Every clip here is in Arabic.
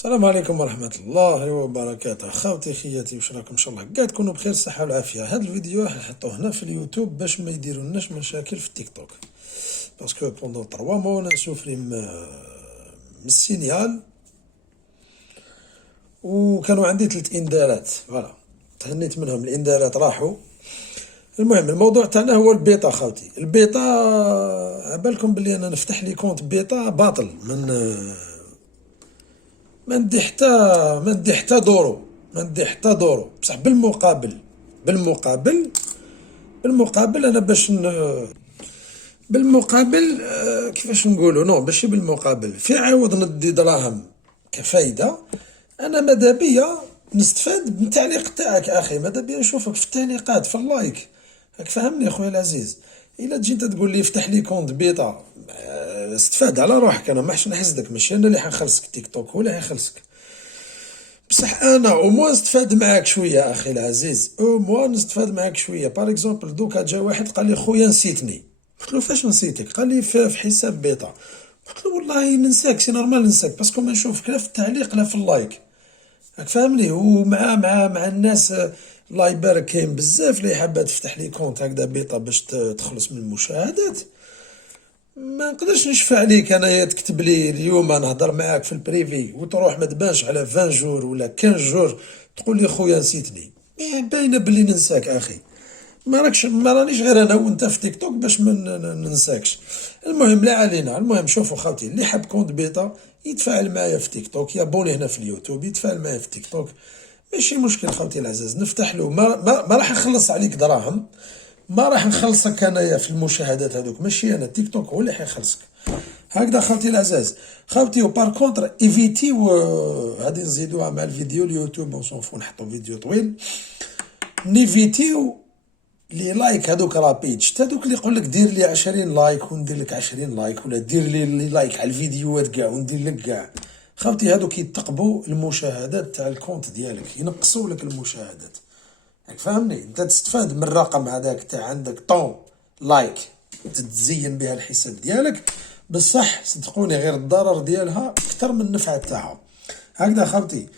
السلام عليكم ورحمة الله وبركاته. خاوتي خياتي، واش راكم؟ ان شاء الله قاعد تكونوا بخير الصحة والعافية. هذا الفيديو راح نحطوه هنا في اليوتيوب باش ما يديرولناش مشاكل في التيك توك، باسكو بوندون 3 موا انا نسوفري من السينيال، وكانوا عندي 3 انذارات. فوالا تهنيت منهم، الانذارات راحوا. المهم الموضوع تاعنا هو البيتا. خاوتي البيتا، عبالكم بلي انا نفتح لي كونت بيتا باطل، ما ندي حتى دورو بصح بالمقابل انا بالمقابل كيفاش نقولوا، نو ماشي بالمقابل، في عوض ندي دراهم كفايده، انا ماذا بيا نستفاد من التعليق تاعك اخي، ماذا بيا نشوفك في التعليقات في اللايك، راك فهمني اخويا العزيز. الا تجي انت تقول لي افتح لي كونت بيتا، استفاد على روحك، انا ما حش نحسدك، ماشي انا اللي حنخلصك، تيك توك هو اللي حيخلصك، بصح انا او موان نستفاد معاك شويه اخي العزيز، او موان نستفاد معاك شويه. باغ اكزومبل دوكا جا واحد قال لي خويا نسيتني، قلت له فاش نسيتك؟ قال لي في حساب بيتا. قلت له والله ننساك، سي نورمال ننساك، باسكو ما نشوفك لا في التعليق لا في اللايك، راك فاهمني. ومع الناس الله يبارك، كاين بزاف اللي حابه تفتح لي كونت هكذا بيتا باش تخلص من المشاهدات. ما نقدرش نشفع عليك انايا تكتب لي اليوم نهضر معاك في البريفي وتروح ما تبانش على 20 جور ولا 15 جور تقول لي خويا نسيتني. باينه بلي ننساك اخي، ما رانيش غير انا وانت في تيك توك باش ما ننساكش. المهم لا علينا. المهم شوفوا خاوتي، اللي حاب كونت بيتا يتفاعل معايا في تيك توك، يابوني هنا في اليوتيوب يتفاعل معايا في تيك توك، ماشي مشكل خاوتي العزاز. نفتح له، ما راح نخلص عليك دراهم، ما راح نخلصك انايا في المشاهدات هذوك، ماشي انا، تيك توك هو اللي حيخلصك. هكذا خاوتي العزاز. خاوتي وبار كونتر ايفيتيو، غادي نزيدوها مع الفيديو اليوتيوب، اون سون فو نحطو فيديو طويل، نيفيتيو لي لايك هذوك رابيد. شتا هذوك اللي يقول لك دير لي 20 لايك وندير لك 20 لايك، ولا دير لي لايك على الفيديوهات كاع وندير لك كاع. خاوتي هذوك يتقبوا المشاهدات تاع الكونت ديالك، ينقصوا لك المشاهدات، راك فاهمني. انت تستفاد من الرقم هذاك تاع عندك طون لايك تتزين بها الحساب ديالك، بصح صدقوني غير الضرر ديالها اكثر من النفع تاعها. هكذا خاوتي،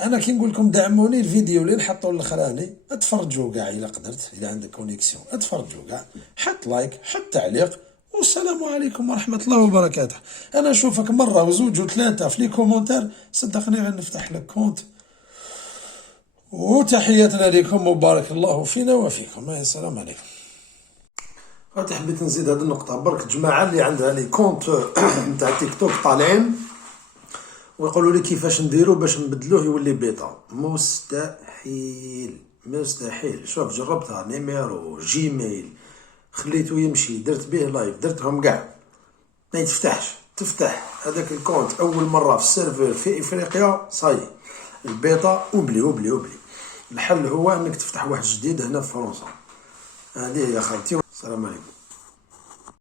انا كي نقول لكم دعموني، الفيديو اللي نحطو الاخراني اتفرجوا كاع، الا قدرت، الا عندك كونيكسيون اتفرجوا كاع، حط لايك حط تعليق، والسلام عليكم ورحمة الله وبركاته. انا نشوفك مرة وزوج وثلاثة في لي كومونتير، صدقني غير نفتح لك كونت. وتحياتنا لكم وبارك الله فينا وفيكم. السلام عليكم. خاطي حبيت نزيد هذه النقطة برك، الجماعة اللي عندها لي كونت نتاع تيك توك طالعين ويقولوا لي كيفاش نديرو باش نبدلوه يولي بيتا. مستحيل. شوف جربتها، نيميرو جيميل خليته يمشي، درت به لايف، درتهم كاع ما يتفتحش. تفتح هذاك الكونت اول مرة في السيرفر في افريقيا، صاي البيتا اوبلي. الحل هو انك تفتح واحد جديد هنا في فرنسا. هذه هي خالتي، السلام عليكم.